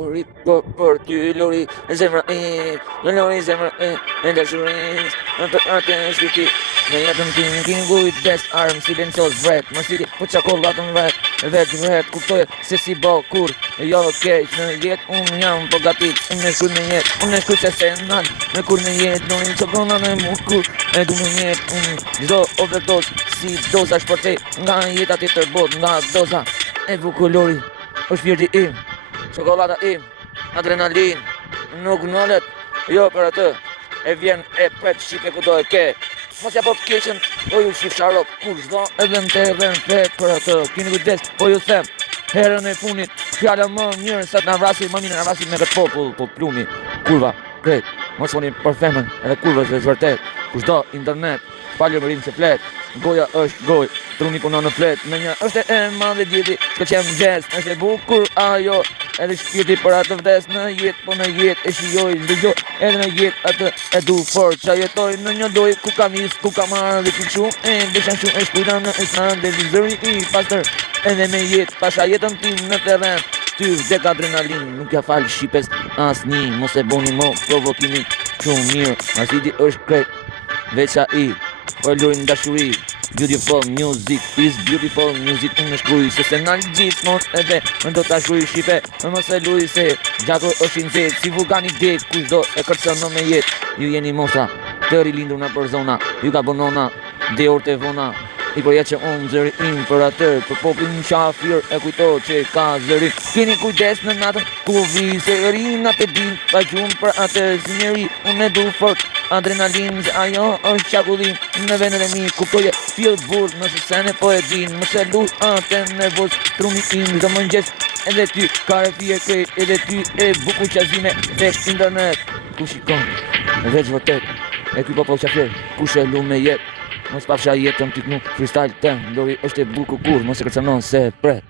Lori, për ty Lori, zemra Lori, zemra e dashuris, për atë shpiti, në jetën tim, kin kujdes, armë silencios vret, më sili, po qakollatën vet, kuptoj se si bo kur, jo keq në jet, unë jam po gatit, unë e shkuj me jet, unë e shkuj se se nal, me kur me jet, Lori, qokona në mu kur, e du me jet, unë, gjdo overdose, si doza shpërtej, nga jeta tjetër bot, nga doza, e buku Lori, është fjërti im, çokolata im, adrenalin, nuk nëllet, jo për atë, e vjen e pret shqipe ku do e ke. Mos ja po të keqen, po ju shif sharop, kur zdo edhe në të edhe në fet për atë, kini kujdes, po ju them, herën e funit, fjalla më mirë, sa të në vrasit, më mirë në vrasit me këtë popull, po plumi, kurva, krejt, mos foni për femën, edhe kurvës dhe zvërtet, kur zdo internet, paljo më rinë se flet, goja është goj, truni puna në flet, me një është e madhe djeti, shko qem gjes, është e bukur ajo, edhe shpirti për atë vdes në jet, po në jet e shijoj, zdëgjoj, edhe në jet atë e du fort, qa jetoj në një loj, ku ka nis, ku ka marrë dhe ku shumë, e desha shumë e shkujta në esnan, dhe vizëri i pasër, edhe me jet, pasha jetën tim në teren, ty vdek adrenalin, nuk ja falë shqipes as një, mos e boni mo provokimi, shumë mirë, arsiti është kret, veqa i, për lurin dashuri, beautiful music is beautiful music, unë shkruj, se se nalë gjithë mos edhe, më do të shkruj shqipe, më mos e luj se, gjako është i nëzit, si vulkani det, kush do e kërcën në me jet, ju jeni mosa, të rilindur në për zona, ju ka bonona, dhe orë të vona, i përjet që unë zëri im për atër, për poplin në shafir e kujto që ka zëri, keni kujdes në natën, ku vi se rina të din, pa gjumë për atër si njeri, unë e du fort, adrenalin, se ajo është qakullim, në venën e mi, kuptoje, fil burd, nëse sene po e din, më se luj atë nervoz, truni im, dhe më njës, edhe ty, kare fije krejt, edhe ty, e buku qazime, veç internet, ku shikon, veç vërtet, e kuj popo qafir, ku shë lu me jet, mos pafsha jetën t'i knu freestyle tem, Lori është e buku kur, mos e kërcenon se pret.